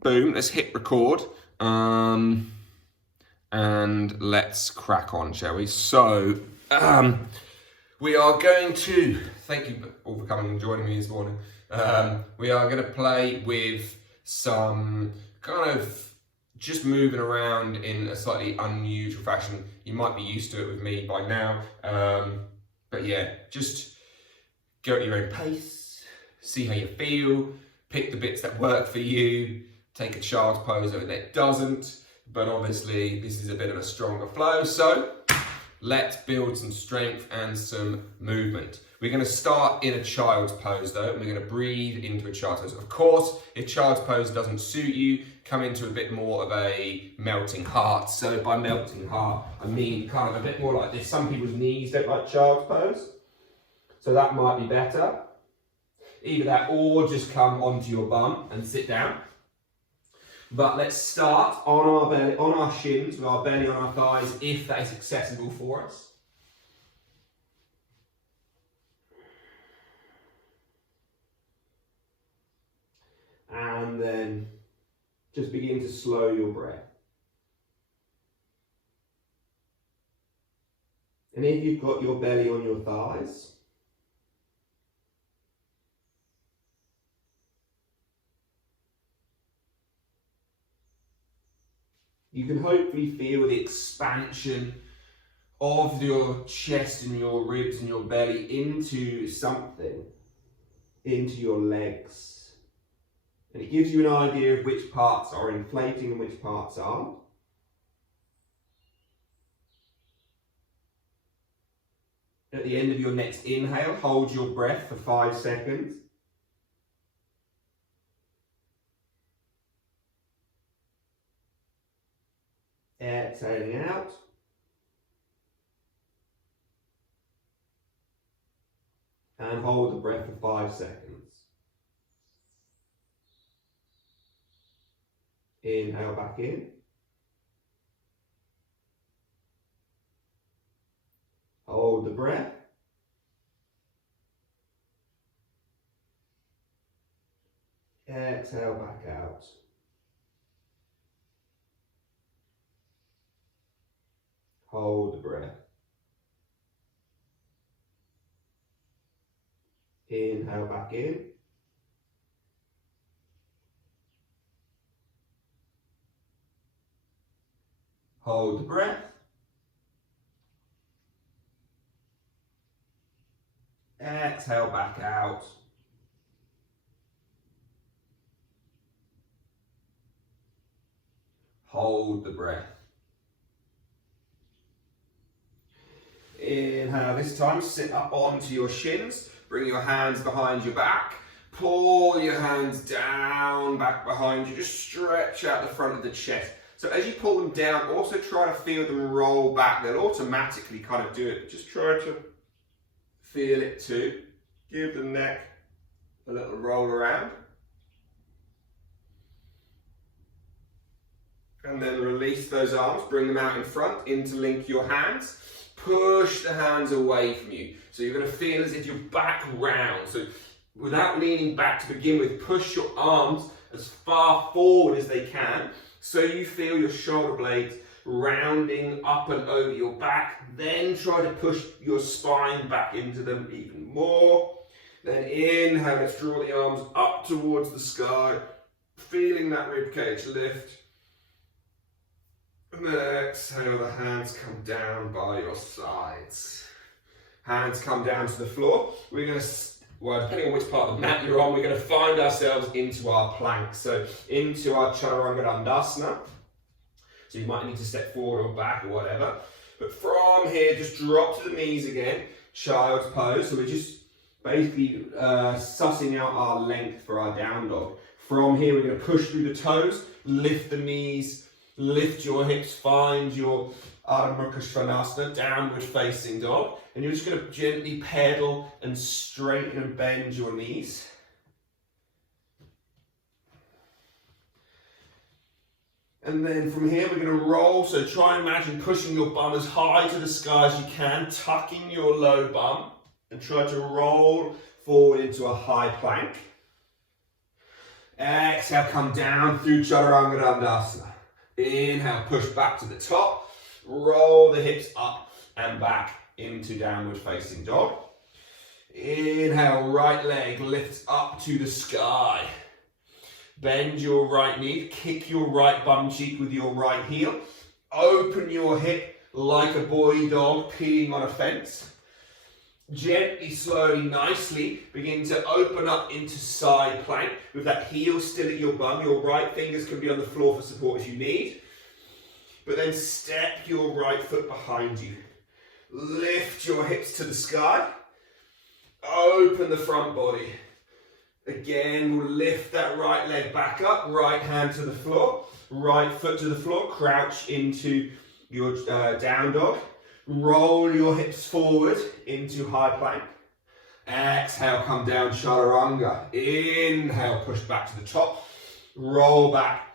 Boom, let's hit record. And let's crack on, shall we? So, we are going to, thank you all for coming and joining me this morning. We are going to play with some kind of just moving around in a slightly unusual fashion. You might be used to it with me by now. But yeah, just go at your own pace, see how you feel, pick the bits that work for you, take a child's pose that doesn't, but obviously this is a bit of a stronger flow, so let's build some strength and some movement. We're going to start in a child's pose though, and we're going to breathe into a child's pose. Of course, if child's pose doesn't suit you, come into a bit more of a melting heart. So by melting heart, I mean kind of a bit more like this. Some people's knees don't like child's pose, so that might be better. Either that or just come onto your bum and sit down. But let's start on our belly, on our shins, with our belly on our thighs, if that is accessible for us. And then just begin to slow your breath. And if you've got your belly on your thighs, you can hopefully feel the expansion of your chest and your ribs and your belly into something, into your legs. And it gives you an idea of which parts are inflating and which parts aren't. At the end of your next inhale, hold your breath for 5 seconds. Exhaling out. And hold the breath for 5 seconds. Inhale back in. Hold the breath. Exhale back out. Hold the breath. Inhale back in. Hold the breath. Exhale back out. Hold the breath. Inhale, this time sit up onto your shins, bring your hands behind your back, pull your hands down, back behind you, just stretch out the front of the chest. So as you pull them down, also try to feel them roll back. They'll automatically kind of do it, but just try to feel it too. Give the neck a little roll around. And then release those arms, bring them out in front, interlink your hands. Push the hands away from you. So you're going to feel as if you're back round. So without leaning back to begin with, push your arms as far forward as they can. So you feel your shoulder blades rounding up and over your back. Then try to push your spine back into them even more. Then inhale, let's draw the arms up towards the sky. Feeling that ribcage lift. And then exhale, the hands come down by your sides. Hands come down to the floor. We're going to, well, depending on which part of the mat you're on, we're going to find ourselves into our plank. So into our Chaturanga Dandasana. So you might need to step forward or back or whatever. But from here, just drop to the knees again. Child's pose. So we're just basically sussing out our length for our down dog. From here, we're going to push through the toes, lift the knees, lift your hips, find your Ardha Mukha Svanasana, downward facing dog. And you're just going to gently pedal and straighten and bend your knees. And then from here, we're going to roll. So try and imagine pushing your bum as high to the sky as you can, tucking your low bum, and try to roll forward into a high plank. Exhale, come down through Chaturanga Dandasana. Inhale, push back to the top. Roll the hips up and back into downward facing dog. Inhale, right leg lifts up to the sky. Bend your right knee, kick your right bum cheek with your right heel. Open your hip like a boy dog peeing on a fence. Gently, slowly, nicely begin to open up into side plank with that heel still at your bum. Your right fingers can be on the floor for support if you need. But then step your right foot behind you. Lift your hips to the sky. Open the front body. Again, we'll lift that right leg back up, right hand to the floor, right foot to the floor, crouch into your down dog. Roll your hips forward into high plank. Exhale, come down, Chaturanga. Inhale, push back to the top. Roll back,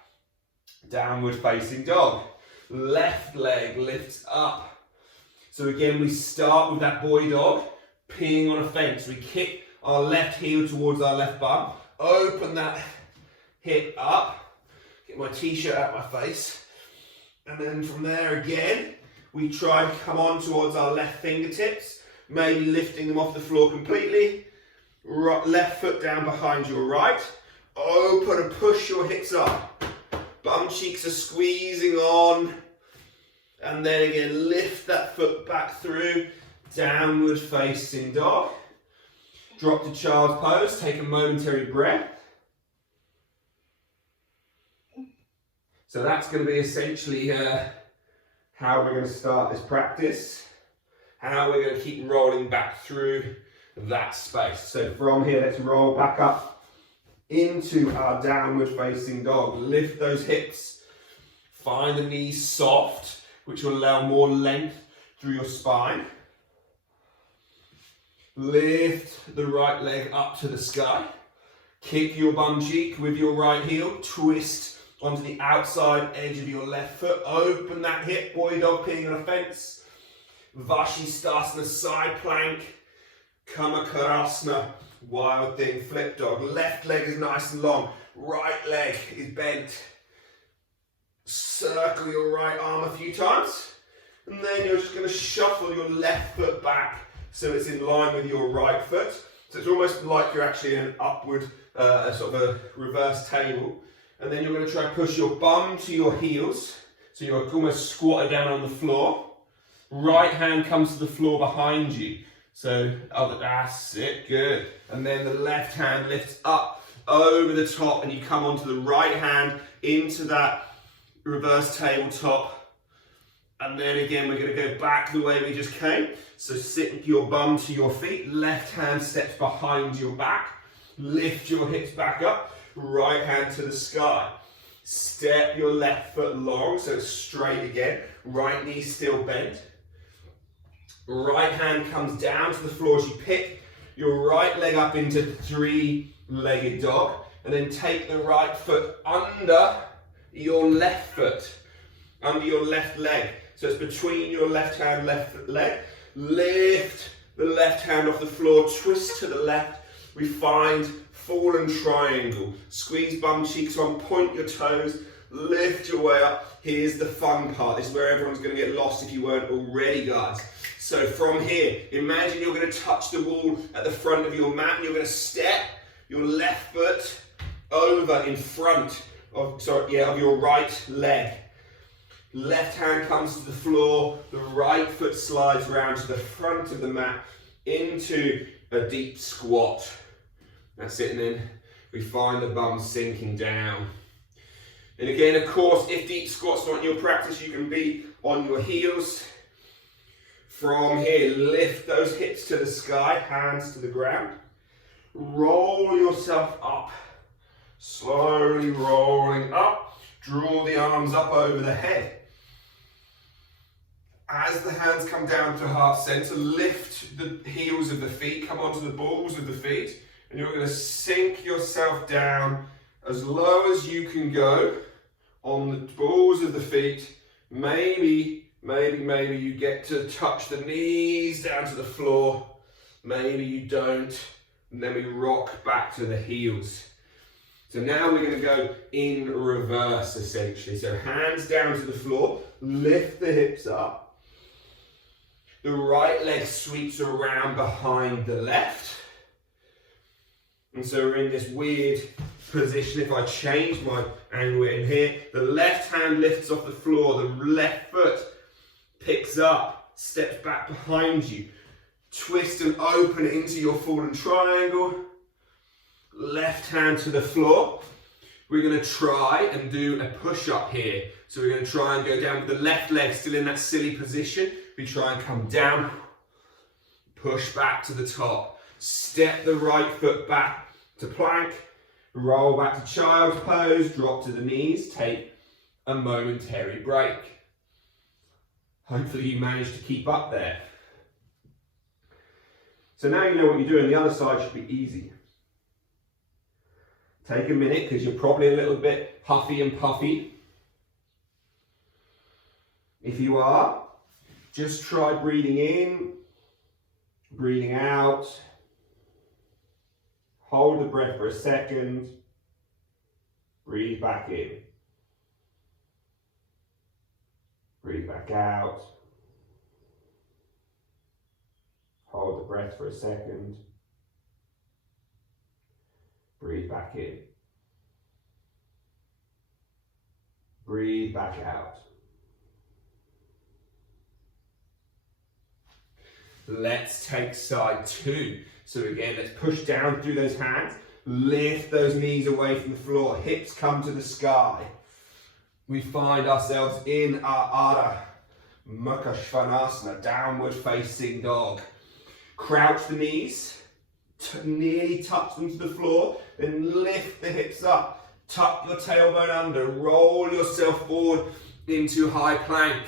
downward facing dog. Left leg lifts up. So again, we start with that boy dog, peeing on a fence. We kick our left heel towards our left bum. Open that hip up. Get my t-shirt out my face. And then from there again, we try and come on towards our left fingertips. Maybe lifting them off the floor completely. Left foot down behind your right. Open and push your hips up. Bum cheeks are squeezing on. And then again, lift that foot back through. Downward facing dog. Drop to child's pose, take a momentary breath. So that's going to be essentially how we're going to start this practice. How we're going to keep rolling back through that space. So from here, let's roll back up into our downward facing dog. Lift those hips. Find the knees soft, which will allow more length through your spine. Lift the right leg up to the sky. Kick your bum cheek with your right heel. Twist onto the outside edge of your left foot. Open that hip, boy dog peeing on a fence. Vashisthasana, side plank. Kamakarasana, wild thing, flip dog. Left leg is nice and long. Right leg is bent. Circle your right arm a few times. And then you're just going to shuffle your left foot back so it's in line with your right foot. So it's almost like you're actually in an upward, sort of a reverse table. And then you're going to try and push your bum to your heels. So you're almost squatted down on the floor. Right hand comes to the floor behind you. So that's it, good. And then the left hand lifts up over the top and you come onto the right hand into that reverse tabletop. And then again, we're going to go back the way we just came. So sit your bum to your feet. Left hand steps behind your back. Lift your hips back up. Right hand to the sky. Step your left foot long, so it's straight again. Right knee still bent. Right hand comes down to the floor as you pick your right leg up into three-legged dog. And then take the right foot under your left foot. Under your left leg. So it's between your left hand, left leg. Lift the left hand off the floor, twist to the left. We find fallen triangle. Squeeze bum cheeks on, point your toes, lift your way up. Here's the fun part. This is where everyone's going to get lost if you weren't already, guys. So from here, imagine you're going to touch the wall at the front of your mat and you're going to step your left foot over in front of your right leg. Left hand comes to the floor, the right foot slides around to the front of the mat into a deep squat. That's it, and then we find the bum sinking down. And again, of course, if deep squat's not your practice, you can be on your heels. From here, lift those hips to the sky, hands to the ground. Roll yourself up, slowly rolling up. Draw the arms up over the head. As the hands come down to heart center, lift the heels of the feet, come onto the balls of the feet, and you're going to sink yourself down as low as you can go on the balls of the feet. Maybe you get to touch the knees down to the floor. Maybe you don't. And then we rock back to the heels. So now we're going to go in reverse essentially. So hands down to the floor, lift the hips up. The right leg sweeps around behind the left. And so we're in this weird position. If I change my angle in here, the left hand lifts off the floor, the left foot picks up, steps back behind you. Twist and open into your fallen triangle. Left hand to the floor. We're going to try and do a push-up here. So we're going to try and go down with the left leg still in that silly position. We try and come down, push back to the top. Step the right foot back to plank. Roll back to child's pose. Drop to the knees. Take a momentary break. Hopefully you manage to keep up there. So now you know what you're doing. The other side should be easy. Take a minute because you're probably a little bit huffy and puffy. If you are, just try breathing in, breathing out. Hold the breath for a second. Breathe back in. Breathe back out. Hold the breath for a second. Breathe back in. Breathe back out. Let's take side two. So again, let's push down through those hands. Lift those knees away from the floor. Hips come to the sky. We find ourselves in our Ardha Mukha Svanasana, downward facing dog. Crouch the knees. Nearly touch them to the floor, then lift the hips up, tuck your tailbone under, roll yourself forward into high plank.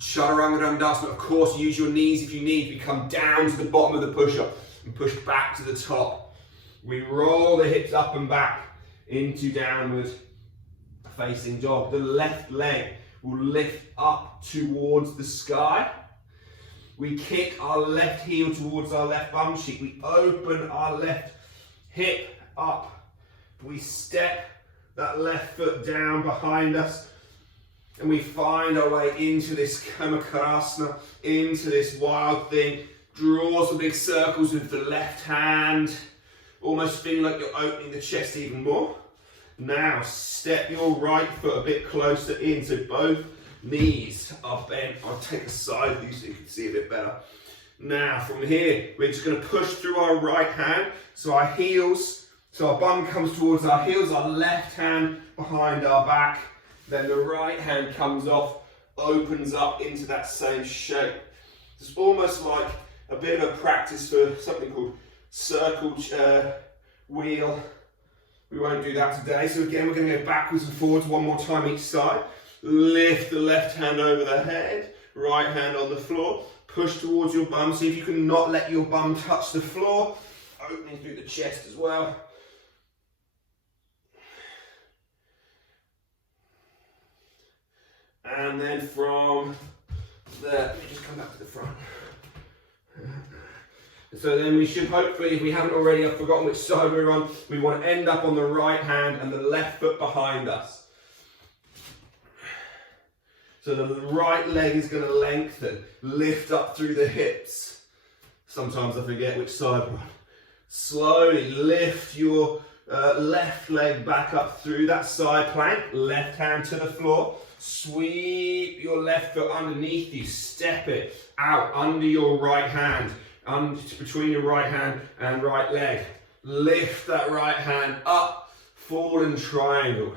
Chaturanga Dandasana, of course use your knees if you need. We come down to the bottom of the push-up and push back to the top. We roll the hips up and back into downward facing dog. The left leg will lift up towards the sky. We kick our left heel towards our left bum cheek. We open our left hip up. We step that left foot down behind us. And we find our way into this Kamakarasana, into this wild thing. Draw some big circles with the left hand. Almost feeling like you're opening the chest even more. Now step your right foot a bit closer in. So both knees are bent. I'll take a side view so you can see a bit better. Now from here, we're just going to push through our right hand. So our heels, so our bum comes towards our heels, our left hand behind our back. Then the right hand comes off, opens up into that same shape. It's almost like a bit of a practice for something called circle wheel. We won't do that today. So again, we're going to go backwards and forwards one more time each side. Lift the left hand over the head, right hand on the floor. Push towards your bum. See if you can not let your bum touch the floor. Opening through the chest as well. And then from there, let me just come back to the front. So then we should hopefully, if we haven't already, I've forgotten which side we're on, we want to end up on the right hand and the left foot behind us. So the right leg is going to lengthen, lift up through the hips. Sometimes I forget which side we're on. Slowly lift your left leg back up through that side plank, left hand to the floor. Sweep your left foot underneath you, step it out under your right hand, between your right hand and right leg. Lift that right hand up, fallen triangle.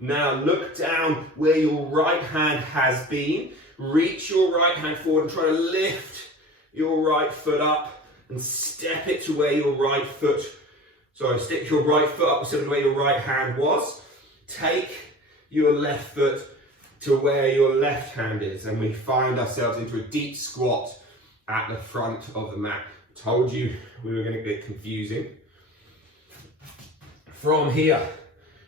Now look down where your right hand has been. Reach your right hand forward and try to lift your right foot up and step it to where your right foot, stick your right foot up to where your right hand was. Take your left foot to where your left hand is, and we find ourselves into a deep squat at the front of the mat. Told you we were going to get confusing. From here,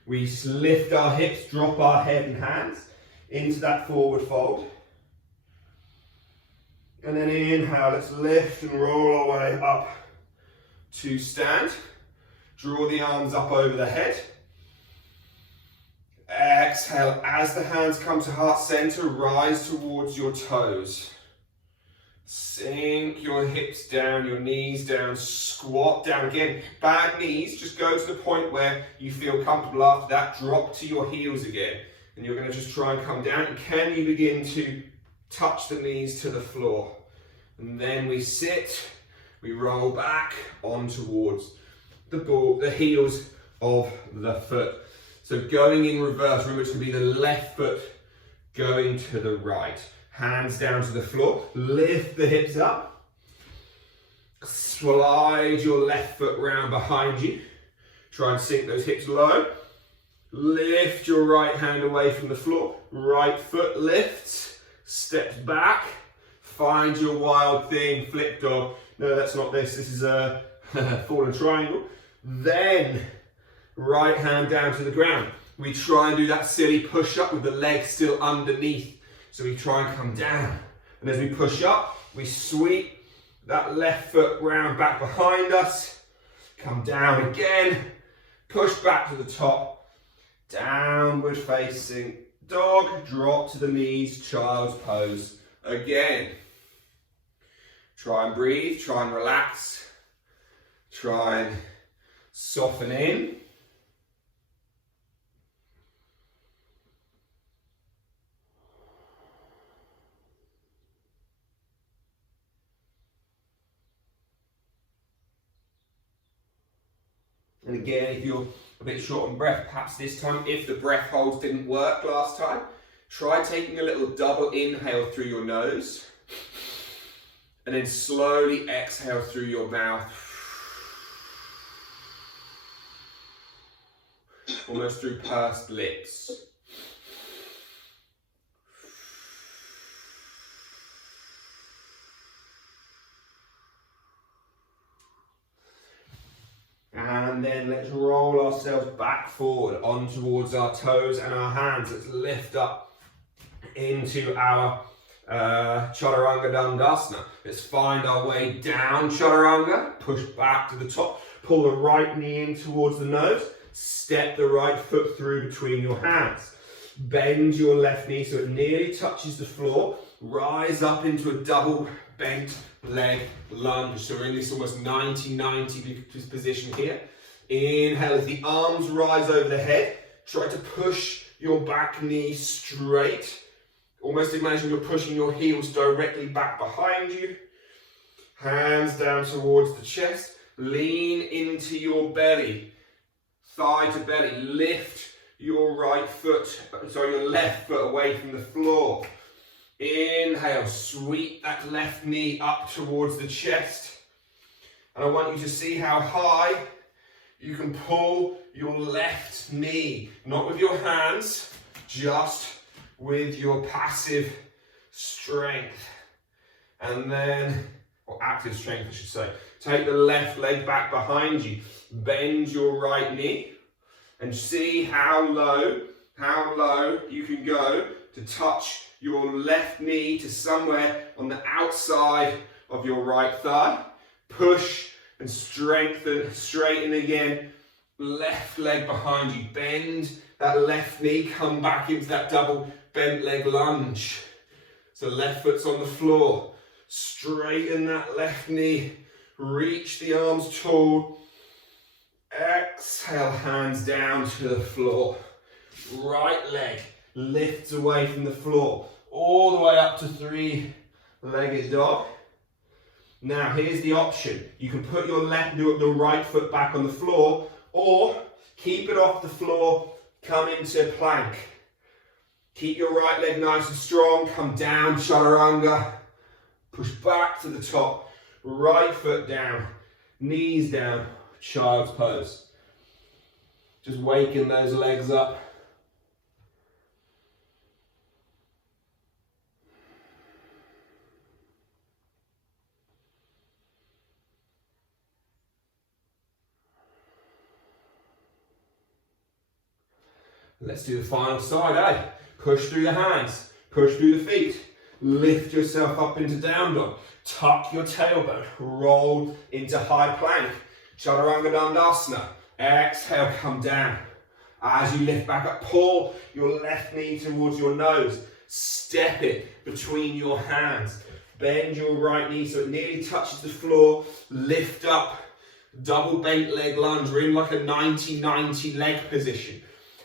we lift our hips, drop our head and hands into that forward fold. And then inhale, let's lift and roll our way up to stand. Draw the arms up over the head. Exhale, as the hands come to heart center, rise towards your toes. Sink your hips down, your knees down, squat down. Again, bad knees, just go to the point where you feel comfortable. After that, drop to your heels again. And you're going to just try and come down. And can you begin to touch the knees to the floor? And then we sit, we roll back on towards the heels of the foot. So going in reverse, remember it's going to be the left foot going to the right. Hands down to the floor, lift the hips up. Slide your left foot round behind you. Try and sink those hips low. Lift your right hand away from the floor. Right foot lifts, steps back. Find your wild thing, flip dog. No, that's not this. This is a fallen triangle. Then right hand down to the ground. We try and do that silly push up with the legs still underneath. So we try and come down. And as we push up, we sweep that left foot round back behind us. Come down again. Push back to the top. Downward facing dog. Drop to the knees, child's pose again. Try and breathe, try and relax. Try and soften in. And again, if you're a bit short on breath, perhaps this time, if the breath holds didn't work last time, try taking a little double inhale through your nose and then slowly exhale through your mouth. Almost through pursed lips. And then let's roll ourselves back forward on towards our toes and our hands. Let's lift up into our Chaturanga Dandasana. Let's find our way down Chaturanga, push back to the top, pull the right knee in towards the nose, step the right foot through between your hands. Bend your left knee so it nearly touches the floor, rise up into a double bent leg lunge. So we're in this almost 90-90 position here. Inhale as the arms rise over the head. Try to push your back knee straight. Almost imagine you're pushing your heels directly back behind you. Hands down towards the chest. Lean into your belly. Thigh to belly. Lift your your left foot away from the floor. Inhale, sweep that left knee up towards the chest. And I want you to see how high you can pull your left knee. Not with your hands, just with your passive strength. And then, or active strength I should say. Take the left leg back behind you. Bend your right knee. And see how low you can go to touch your left knee to somewhere on the outside of your right thigh. Push and strengthen, straighten again. Left leg behind you. Bend that left knee, come back into that double bent leg lunge. So left foot's on the floor. Straighten that left knee. Reach the arms tall. Exhale, hands down to the floor. Right leg lifts away from the floor, all the way up to three-legged dog. Now here's the option. You can put your the right foot back on the floor, or keep it off the floor, come into plank. Keep your right leg nice and strong, come down, chaturanga. Push back to the top, right foot down, knees down, child's pose. Just waking those legs up. Let's do the final side, eh? Push through the hands, push through the feet. Lift yourself up into down dog. Tuck your tailbone, roll into high plank. Chaturanga Dandasana. Exhale, come down. As you lift back up, pull your left knee towards your nose. Step it between your hands. Bend your right knee so it nearly touches the floor. Lift up. Double bent leg lunge. We're in like a 90-90 leg position.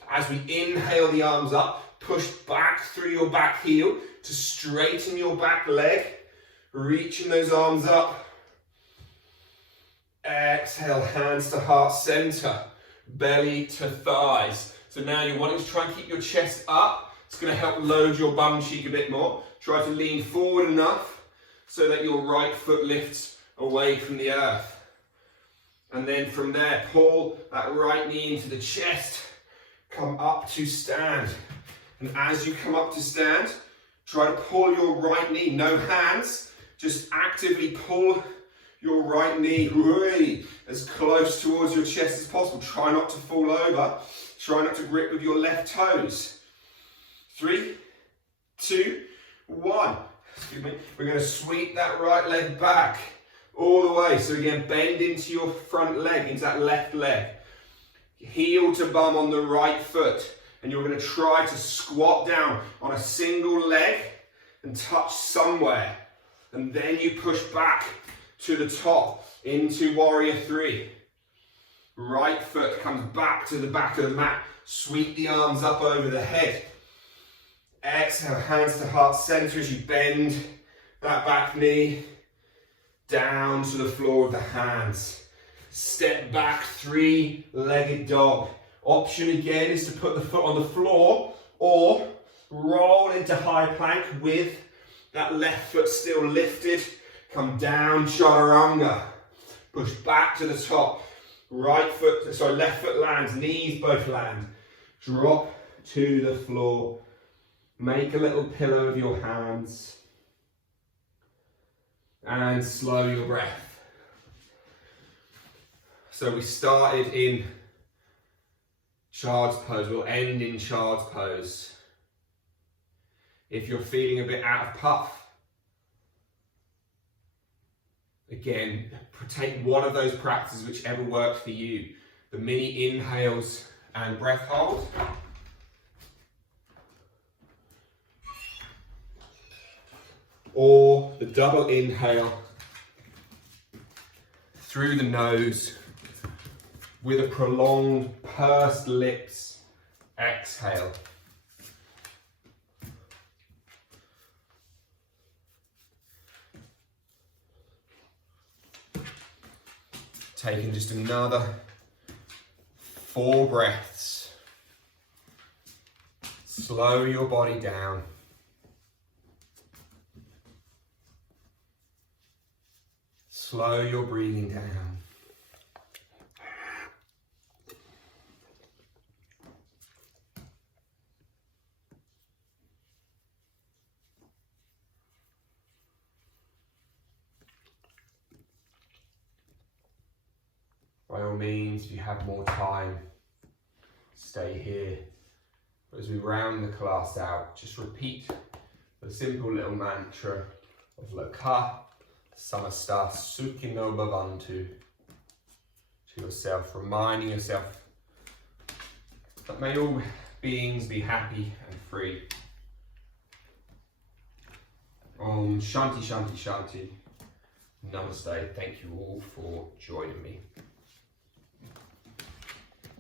As we inhale the arms up, push back through your back heel to straighten your back leg. Reaching those arms up. Exhale, hands to heart center. Belly to thighs. So now you're wanting to try and keep your chest up. It's going to help load your bum cheek a bit more. Try to lean forward enough so that your right foot lifts away from the earth. And then from there, pull that right knee into the chest. Come up to stand. And as you come up to stand, try to pull your right knee, no hands, just actively pull your right knee really as close towards your chest as possible. Try not to fall over. Try not to grip with your left toes. 3, 2, 1. Excuse me. We're going to sweep that right leg back all the way. So again, bend into your front leg, into that left leg. Heel to bum on the right foot. And you're going to try to squat down on a single leg and touch somewhere. And then you push back to the top into warrior 3. Right foot comes back to the back of the mat. Sweep the arms up over the head. Exhale, hands to heart center as you bend that back knee down to the floor of the hands. Step back, 3-legged dog. Option again is to put the foot on the floor or roll into high plank with that left foot still lifted. Come down, chaturanga. Push back to the top. Left foot lands, knees both land. Drop to the floor. Make a little pillow of your hands. And slow your breath. So we started in child's pose. We'll end in child's pose. If you're feeling a bit out of puff, again, take one of those practices, whichever works for you. The mini inhales and breath hold. Or the double inhale through the nose with a prolonged pursed lips exhale. Taking just another 4 breaths. Slow your body down. Slow your breathing down. By all means, if you have more time, stay here. But as we round the class out, just repeat the simple little mantra of Lokha Samasta Sukhino Bhavantu to yourself, reminding yourself that may all beings be happy and free. Om Shanti Shanti Shanti. Namaste. Thank you all for joining me.